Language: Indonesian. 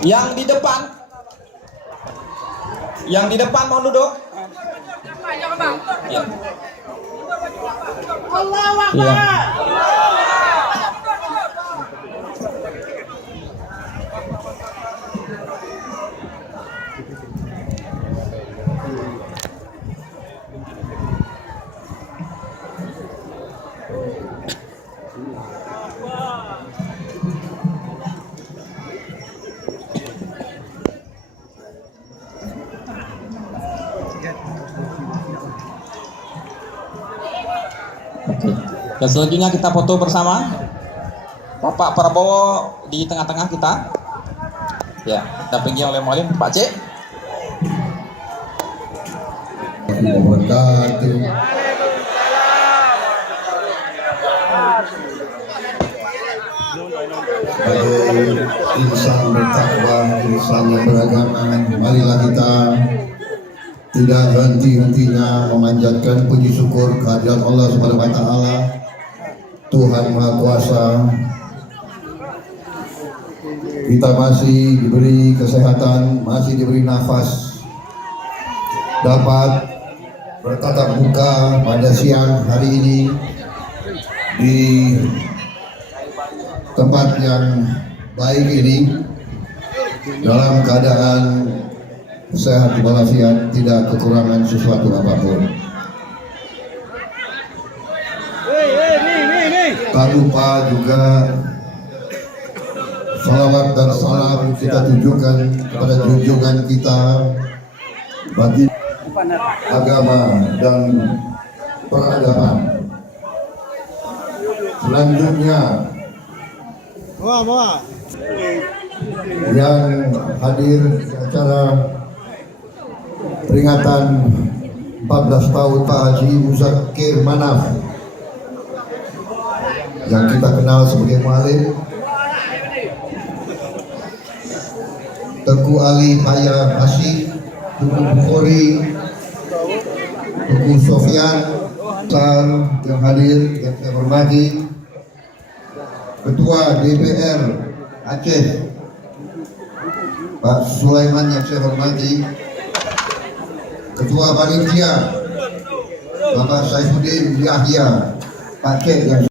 Yang di depan. Yang di depan mau duduk. Ya. Ya. Oke. Dan selanjutnya kita foto bersama. Bapak Prabowo di tengah-tengah kita. Ya, dampingi oleh Mualim Pak C. Sebagai insan bertakwa, insan yang beragama, marilah kita tidak henti-hentinya memanjatkan puji syukur kehadirat Allah Subhanahu wa taala, Tuhan Maha Kuasa. Kita masih diberi kesehatan, masih diberi nafas, dapat bertatap muka pada siang hari ini di tempat yang baik ini dalam keadaan sehat walafiat, tidak kekurangan sesuatu apapun. Tak lupa juga salawat dan salam kita tujukan kepada junjungan kita bagi agama dan peradaban. Selanjutnya yang hadir di acara peringatan 14 tahun Pak Haji Muzakir Manaf yang kita kenal sebagai Mualim, Teguh Ali Haya Hasyi, Tuku Bukhari, Tuku Sofyan, yang hadir yang saya hormati, Ketua DPR Aceh Pak Sulaiman yang saya hormati, Ketua Panitia Bapak Saifuddin Yahya Pak Cek yang